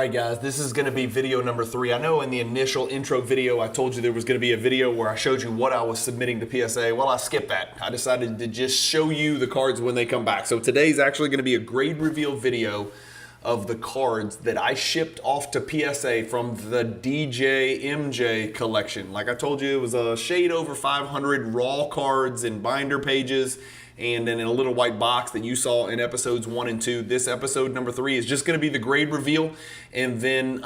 All right, guys, this is going to be video number 3. I know in the initial intro video, I told you there was going to be a video where I showed you what I was submitting to PSA. Well, I skipped that. I decided to just show you the cards when they come back. So today's actually going to be a grade reveal video of the cards that I shipped off to PSA from the DJ MJ collection. Like I told you, it was a shade over 500 raw cards and binder pages, and then in a little white box that you saw in episodes 1 and 2. This episode number 3 is just going to be the grade reveal, and then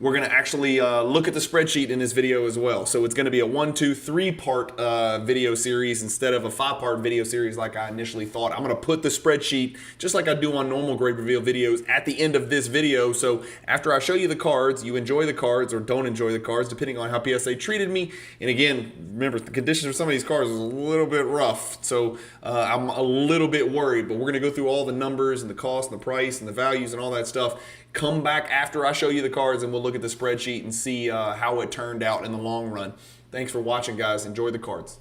we're going to actually look at the spreadsheet in this video as well. So it's going to be a 1, 2, 3 part video series instead of a 5-part video series like I initially thought. I'm going to put the spreadsheet, just like I do on normal grade reveal videos, at the end of this video. So after I show you the cards, you enjoy the cards or don't enjoy the cards, depending on how PSA treated me. And again, remember, the conditions for some of these cards is a little bit rough. So I'm a little bit worried, but we're going to go through all the numbers and the cost and the price and the values and all that stuff. Come back after I show you the cards and we'll look at the spreadsheet and see how it turned out in the long run. Thanks for watching, guys. Enjoy the cards.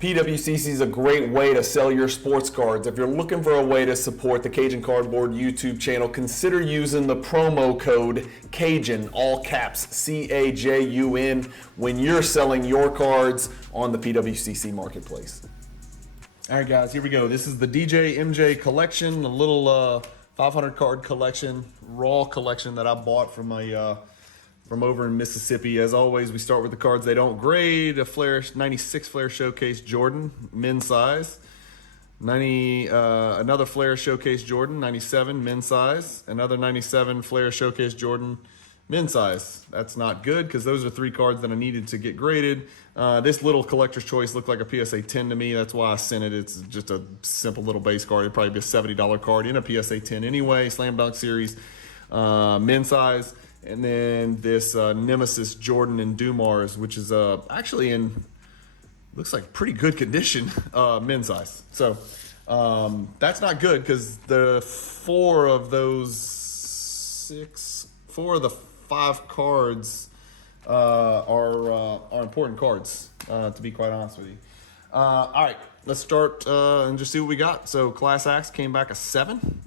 PWCC is a great way to sell your sports cards. If you're looking for a way to support the Cajun Cardboard YouTube channel, consider using the promo code CAJUN, all caps, C-A-J-U-N, when you're selling your cards on the PWCC marketplace. All right, guys, here we go. This is the DJ MJ collection, a little 500 card collection, raw collection that I bought from from over in Mississippi. As always, we start with the cards they don't grade. A Flair 96 Flair Showcase Jordan, men's size. Another Flair Showcase Jordan, 97, men's size. Another 97 Flair Showcase Jordan, men's size. That's not good because those are 3 cards that I needed to get graded. This little collector's choice looked like a PSA 10 to me. That's why I sent it. It's just a simple little base card. It'd probably be a $70 card in a PSA 10 anyway. Slam Dunk Series, men's size. And then this Nemesis Jordan and Dumars, which is actually in, looks like pretty good condition, men's size. So that's not good because the 4 of the 5 cards are important cards, to be quite honest with you. All right, let's start and just see what we got. So Class Axe came back a 7,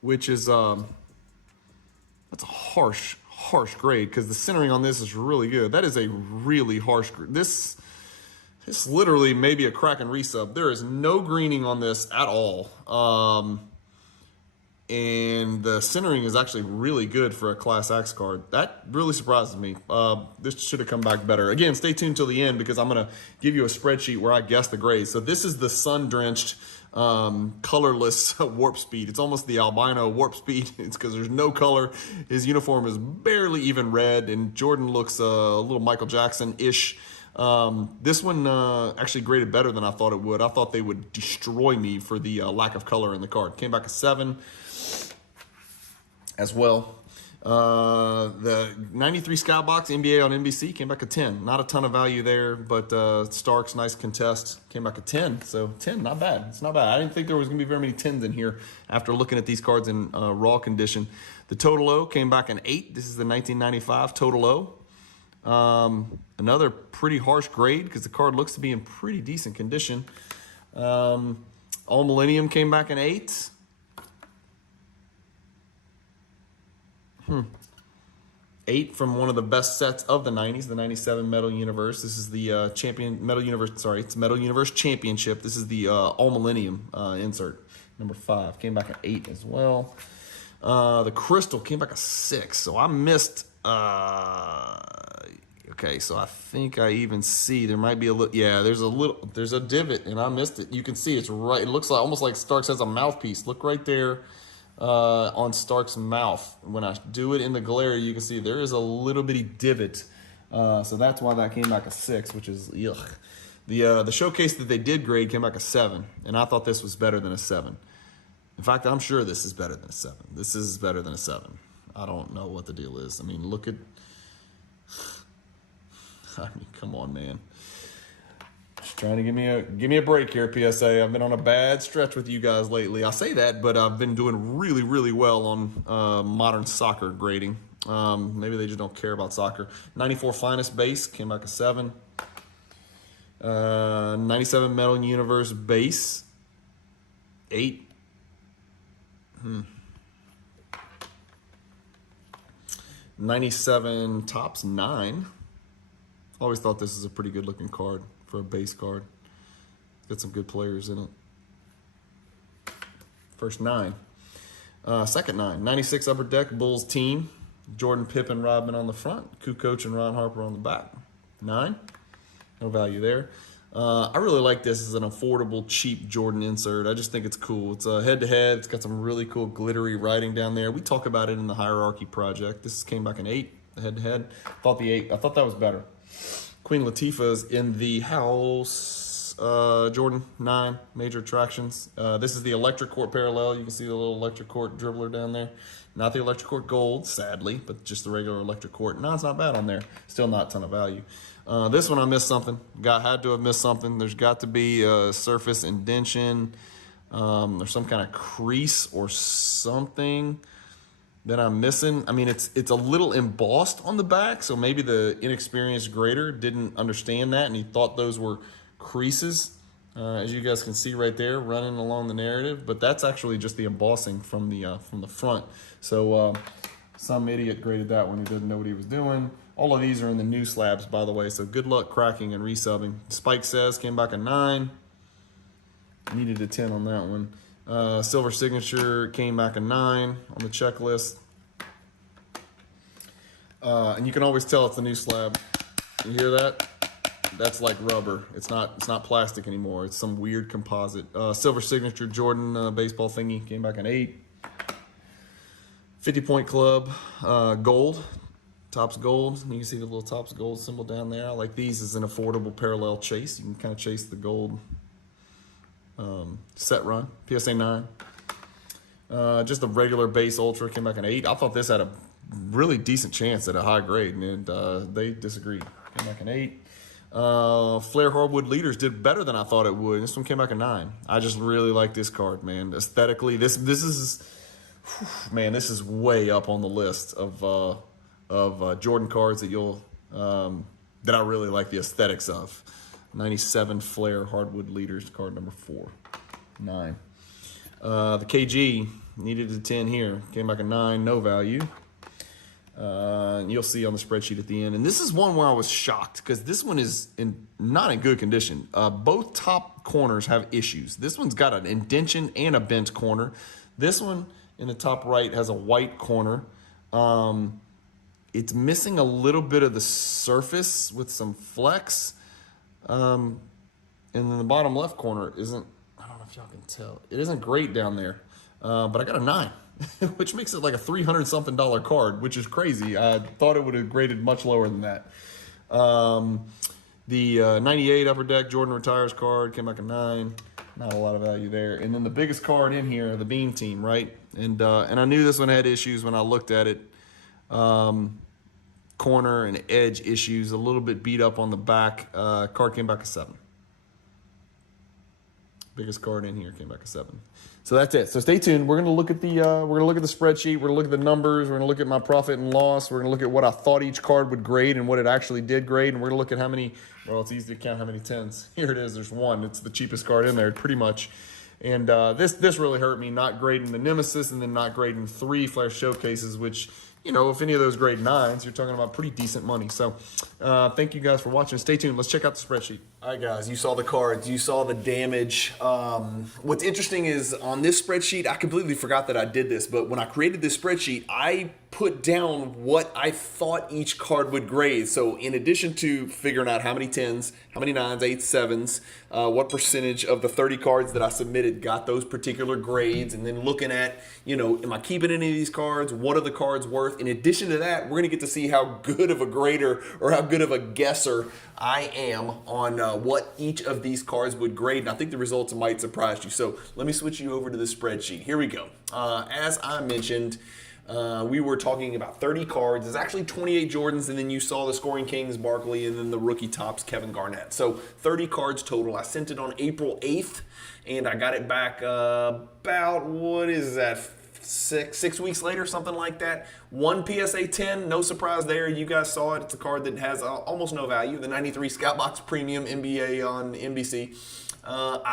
which is that's a harsh grade because the centering on this is really good. That is a really harsh grade. This literally may be a crack and resub. There is no greening on this at all. And the centering is actually really good for a Class X card. That really surprises me. This should have come back better. Again, stay tuned till the end because I'm going to give you a spreadsheet where I guess the grades. So this is the sun-drenched, colorless warp speed. It's almost the albino warp speed. It's because there's no color. His uniform is barely even red, and Jordan looks a little Michael Jackson-ish. This one actually graded better than I thought it would. I thought they would destroy me for the lack of color in the card. Came back a 7 as well. The 93 Skybox NBA on NBC came back a 10. Not a ton of value there, but Starks, nice contest, came back a 10. So 10, not bad. It's not bad. I didn't think there was going to be very many 10s in here after looking at these cards in raw condition. The Total O came back an 8. This is the 1995 Total O. Another pretty harsh grade because the card looks to be in pretty decent condition. All Millennium came back an 8. 8 from one of the best sets of the 90s, the 97 Metal Universe. This is the it's Metal Universe Championship. This is the All Millennium insert, number 5. Came back an 8 as well. The Crystal came back a 6. So I missed, okay, so I think I even see there might be a little, yeah, there's a divot and I missed it. You can see it's right, it looks like almost like Starks has a mouthpiece. Look right there. On Stark's mouth. When I do it in the glare, you can see there is a little bitty divot. So that's why that came back a 6, which is yuck. The showcase that they did grade came back a 7, and I thought this was better than a 7. In fact, I'm sure this is better than a 7. This is better than a 7. I don't know what the deal is. I mean, look at, I mean, come on, man. Just trying to give me a break here, PSA. I've been on a bad stretch with you guys lately. I say that, but I've been doing really, really well on modern soccer grading. Maybe they just don't care about soccer. 94 Finest base came back a 7. 97 Metal Universe base, 8. 97 Topps 9. Always thought this is a pretty good looking card for a base card. Got some good players in it. First 9. Second 9. 96 Upper Deck Bulls team. Jordan, Pippen, Rodman on the front. Kukoc and Ron Harper on the back. 9. No value there. I really like this as an affordable, cheap Jordan insert. I just think it's cool. It's a head-to-head. It's got some really cool glittery writing down there. We talk about it in the Hierarchy project. This came back in 8, the head-to-head. I thought that was better. Queen Latifah's in the house. Jordan 9, major attractions. This is the Electric Court parallel. You can see the little Electric Court dribbler down there. Not the Electric Court Gold, sadly, but just the regular Electric Court. No, it's not bad on there. Still not a ton of value. This one I missed something. Had to have missed something. There's got to be a surface indentation. There's some kind of crease or something that I'm missing. I mean, it's a little embossed on the back, so maybe the inexperienced grader didn't understand that, and he thought those were creases, as you guys can see right there, running along the narrative. But that's actually just the embossing from the front. So some idiot graded that one who didn't know what he was doing. All of these are in the new slabs, by the way, so good luck cracking and resubbing. Spike Says came back a 9. Needed a 10 on that one. Silver Signature came back a 9 on the checklist. And you can always tell it's the new slab. You hear that? That's like rubber. It's not plastic anymore. It's some weird composite. Silver Signature Jordan baseball thingy came back an 8. 50 Point Club gold. Topps Gold. You can see the little Topps Gold symbol down there. I like these as an affordable parallel chase. You can kind of chase the gold set run. PSA 9. Just a regular base Ultra came back an 8. I thought this had a really decent chance at a high grade, and they disagreed. Came back an 8. Flair Hardwood Leaders did better than I thought it would. This one came back a 9. I just really like this card, man. Aesthetically, this is, man, this is way up on the list of Jordan cards that that I really like the aesthetics of. 97 Flair Hardwood Leaders, card number 4. 9. The KG needed a 10 here. Came back a 9, no value. And you'll see on the spreadsheet at the end. And this is one where I was shocked because this one is not in good condition. Both top corners have issues. This one's got an indentation and a bent corner. This one in the top right has a white corner. It's missing a little bit of the surface with some flex. And then the bottom left corner isn't, I don't know if y'all can tell, it isn't great down there. But I got a 9, which makes it like a $300-something card, which is crazy. I thought it would have graded much lower than that. The 98 Upper Deck Jordan Retires card came back a 9. Not a lot of value there. And then the biggest card in here, the Beam Team, right? And I knew this one had issues when I looked at it. Corner and edge issues, a little bit beat up on the back. Card came back a 7. Biggest card in here came back a 7. So that's it. So stay tuned. We're gonna look at the spreadsheet. We're gonna look at the numbers. We're gonna look at my profit and loss. We're gonna look at what I thought each card would grade and what it actually did grade. And we're gonna look at how many. Well, it's easy to count how many 10s. Here it is. There's 1. It's the cheapest card in there, pretty much. And this really hurt me, not grading the Nemesis and then not grading 3 Flash Showcases, which, you know, if any of those grade 9s, you're talking about pretty decent money. So thank you guys for watching. Stay tuned. Let's check out the spreadsheet. All right, guys, you saw the cards. You saw the damage. What's interesting is on this spreadsheet, I completely forgot that I did this, but when I created this spreadsheet, I put down what I thought each card would grade. So in addition to figuring out how many 10s, how many 9s, 8s, 7s, what percentage of the 30 cards that I submitted got those particular grades, and then looking at, you know, am I keeping any of these cards? What are the cards worth? In addition to that, we're going to get to see how good of a grader or how good of a guesser I am on what each of these cards would grade. And I think the results might surprise you. So let me switch you over to the spreadsheet. Here we go. As I mentioned, we were talking about 30 cards. There's actually 28 Jordans, and then you saw the Scoring Kings, Barkley, and then the rookie tops, Kevin Garnett. So 30 cards total. I sent it on April 8th, and I got it back about, what is that, six weeks later, something like that. One PSA 10, no surprise there. You guys saw it. It's a card that has almost no value. The 93 Scoutbox Premium NBA on NBC.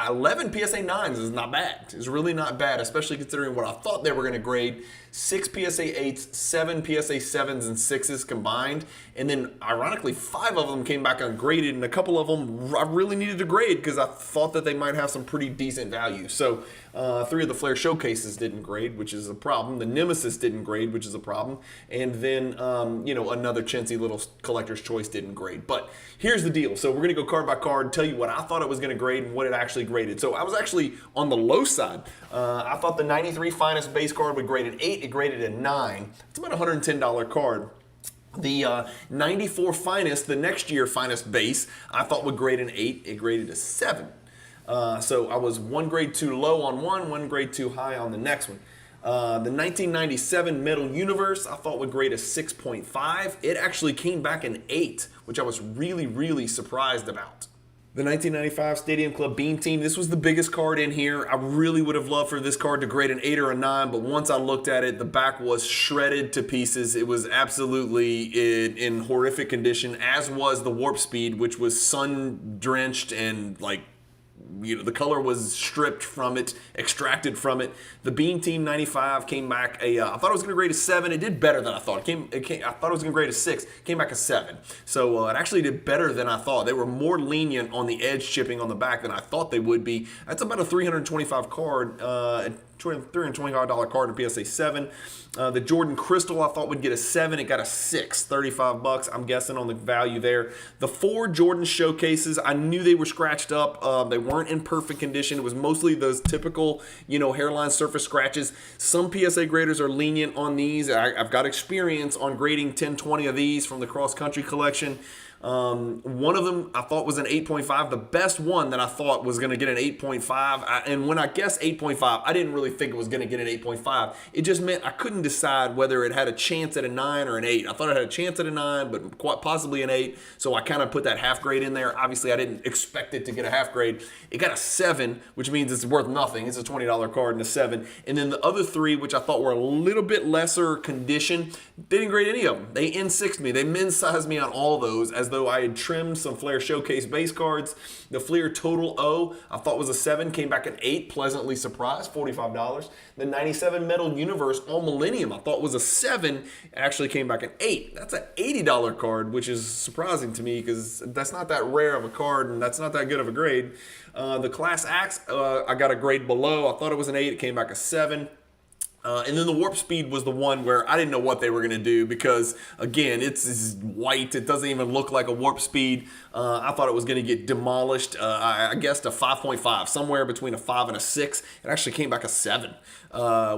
11 PSA 9s is not bad. It's really not bad, especially considering what I thought they were going to grade. 6 PSA 8s, 7 PSA 7s, and 6s combined. And then, ironically, 5 of them came back ungraded, and a couple of them I really needed to grade because I thought that they might have some pretty decent value. So, 3 of the Flare Showcases didn't grade, which is a problem. The Nemesis didn't grade, which is a problem. And then, another chintzy little collector's choice didn't grade. But here's the deal. So, we're going to go card by card, tell you what I thought it was going to grade and what it actually graded. So, I was actually on the low side. I thought the 93 Finest base card would grade an 8. It graded a 9. It's about a $110 card. The 94 Finest, the next year Finest base, I thought would grade an 8. It graded a 7. So I was one grade too low on one grade too high on the next one. The 1997 Metal Universe, I thought would grade a 6.5. It actually came back an 8, which I was really, really surprised about. The 1995 Stadium Club Beam Team, this was the biggest card in here. I really would have loved for this card to grade an 8 or a 9, but once I looked at it, the back was shredded to pieces. It was absolutely in horrific condition, as was the Warp Speed, which was sun-drenched and the color was stripped from it, extracted from it. The Beam Team 95 came back I thought it was going to grade a 7. It did better than I thought. I thought it was going to grade a 6. Came back a 7. So it actually did better than I thought. They were more lenient on the edge chipping on the back than I thought they would be. That's about a $325 card. $325 card in PSA 7. The Jordan Crystal I thought would get a 7. It got a 6, $35. I'm guessing on the value there. The 4 Jordan Showcases, I knew they were scratched up. They weren't in perfect condition. It was mostly those typical, hairline surface scratches. Some PSA graders are lenient on these. I've got experience on grading 10, 20 of these from the cross country collection. One of them I thought was an 8.5. The best one that I thought was going to get an 8.5. And when I guessed 8.5, I didn't really think it was going to get an 8.5. It just meant I couldn't decide whether it had a chance at a 9 or an 8. I thought it had a chance at a 9, but quite possibly an 8. So I kind of put that half grade in there. Obviously, I didn't expect it to get a half grade. It got a 7, which means it's worth nothing. It's a $20 card and a 7. And then the other 3, which I thought were a little bit lesser condition, didn't grade any of them. They N6'd me. They min-sized me on all those as though I had trimmed some Flare Showcase base cards. The Fleer Total O I thought was a 7, came back an 8, pleasantly surprised, $45. The 97 Metal Universe All Millennium I thought was a 7, actually came back an 8. That's an $80 card, which is surprising to me because that's not that rare of a card and that's not that good of a grade. The Class Axe, I got a grade below. I thought it was an 8, it came back a 7. And then the Warp Speed was the one where I didn't know what they were going to do because, again, it's white. It doesn't even look like a Warp Speed. I thought it was going to get demolished. I guessed a 5.5, somewhere between a 5 and a 6. It actually came back a 7,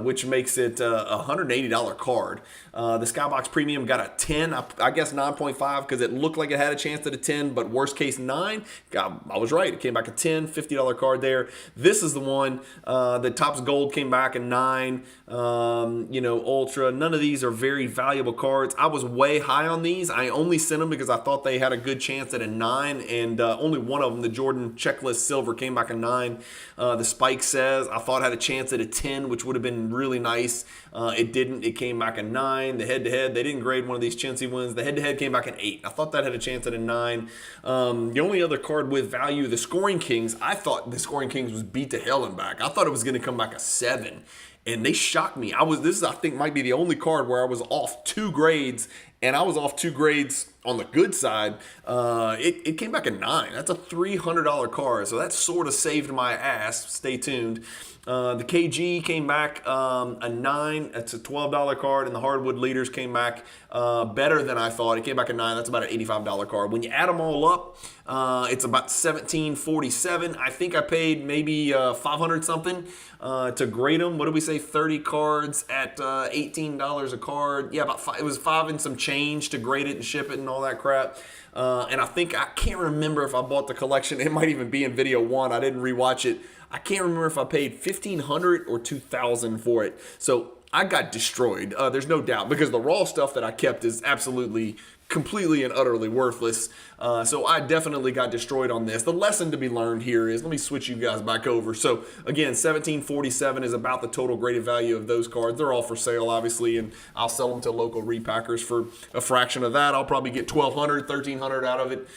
which makes it a $180 card. The Skybox Premium got a 10. I guess 9.5 because it looked like it had a chance at a 10, but worst case 9. I was right. It came back a 10, $50 card there. This is the one. The Topps Gold came back a 9. Ultra. None of these are very valuable cards. I was way high on these. I only sent them because I thought they had a good chance at a 9, and only one of them, the Jordan Checklist Silver, came back a 9. The Spike Says I thought had a chance at a 10, which would have been really nice. It didn't. It came back a 9. The head-to-head, they didn't grade one of these chintzy ones. The head-to-head came back an 8. I thought that had a chance at a 9. The only other card with value, the Scoring Kings, I thought the Scoring Kings was beat to hell and back. I thought it was going to come back a 7. And they shocked me. This I think might be the only card where I was off 2 grades, and I was off 2 grades on the good side. It came back a 9. That's a $300 card, so that sort of saved my ass. Stay tuned. The KG came back a 9. It's a $12 card, and the Hardwood Leaders came back better than I thought. It came back a 9. That's about an $85 card. When you add them all up, it's about $17.47. I think I paid maybe $500 something to grade them. What did we say? 30 cards at $18 a card. Yeah, it was 5 and some change to grade it and ship it and all that crap. And I can't remember if I bought the collection. It might even be in video 1. I didn't rewatch it. I can't remember if I paid $1,500 or $2,000 for it. So I got destroyed. There's no doubt, because the raw stuff that I kept is absolutely completely and utterly worthless. So I definitely got destroyed on this. The lesson to be learned here is, let me switch you guys back over. So again, 1747 is about the total graded value of those cards. They're all for sale, obviously, and I'll sell them to local repackers for a fraction of that. I'll probably get 1,200, 1,300 out of it.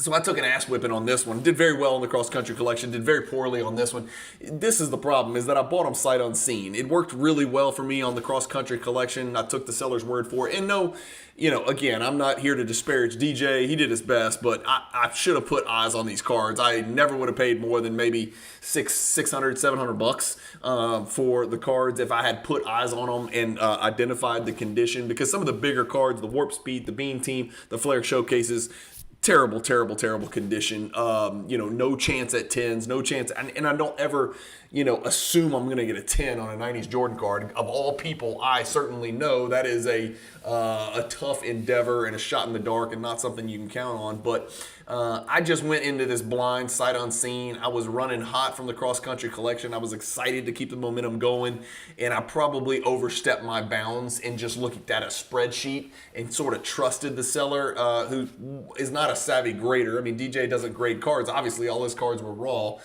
So I took an ass whipping on this one. Did very well in the cross-country collection. Did very poorly on this one. This is the problem, is that I bought them sight unseen. It worked really well for me on the cross-country collection. I took the seller's word for it. And no, again, I'm not here to disparage DJ. He did his best, but I should have put eyes on these cards. I never would have paid more than maybe $600, $700 for the cards if I had put eyes on them and identified the condition. Because some of the bigger cards, the Warp Speed, the Bean Team, the Flair Showcases, terrible, terrible, terrible condition. No chance at 10s, no chance. And I don't ever, assume I'm going to get a 10 on a 90s Jordan card. Of all people, I certainly know that is a tough endeavor and a shot in the dark and not something you can count on. But I just went into this blind, sight unseen. I was running hot from the cross-country collection. I was excited to keep the momentum going. And I probably overstepped my bounds and just looked at a spreadsheet and sort of trusted the seller, who is not a savvy grader. I mean, DJ doesn't grade cards. Obviously, all his cards were raw.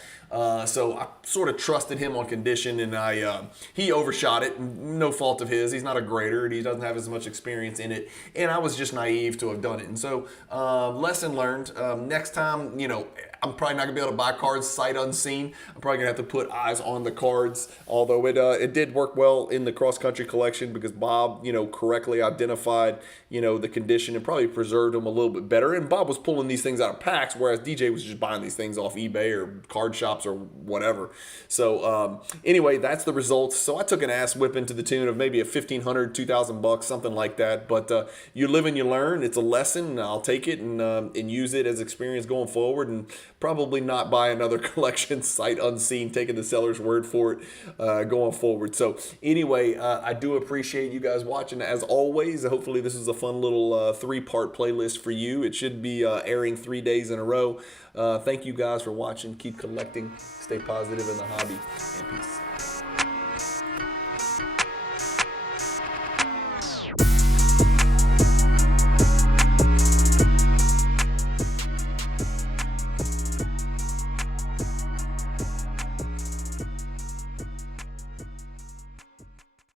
So I sort of trusted him on condition, and he overshot it. No fault of his. He's not a grader, and he doesn't have as much experience in it. And I was just naive to have done it. And so, lesson learned. Next time, I'm probably not gonna be able to buy cards sight unseen. I'm probably gonna have to put eyes on the cards. Although it did work well in the cross country collection because Bob, correctly identified, the condition and probably preserved them a little bit better. And Bob was pulling these things out of packs, whereas DJ was just buying these things off eBay or card shops or whatever. So anyway, that's the results. So I took an ass whipping to the tune of maybe a $1,500, $2,000, something like that. But you live and you learn. It's a lesson. I'll take it and use it as experience going forward, and probably not buy another collection sight unseen, taking the seller's word for it going forward. So anyway, I do appreciate you guys watching as always. Hopefully this is a fun little 3-part playlist for you. It should be airing 3 days in a row. Thank you guys for watching. Keep collecting. Stay positive in the hobby. And peace.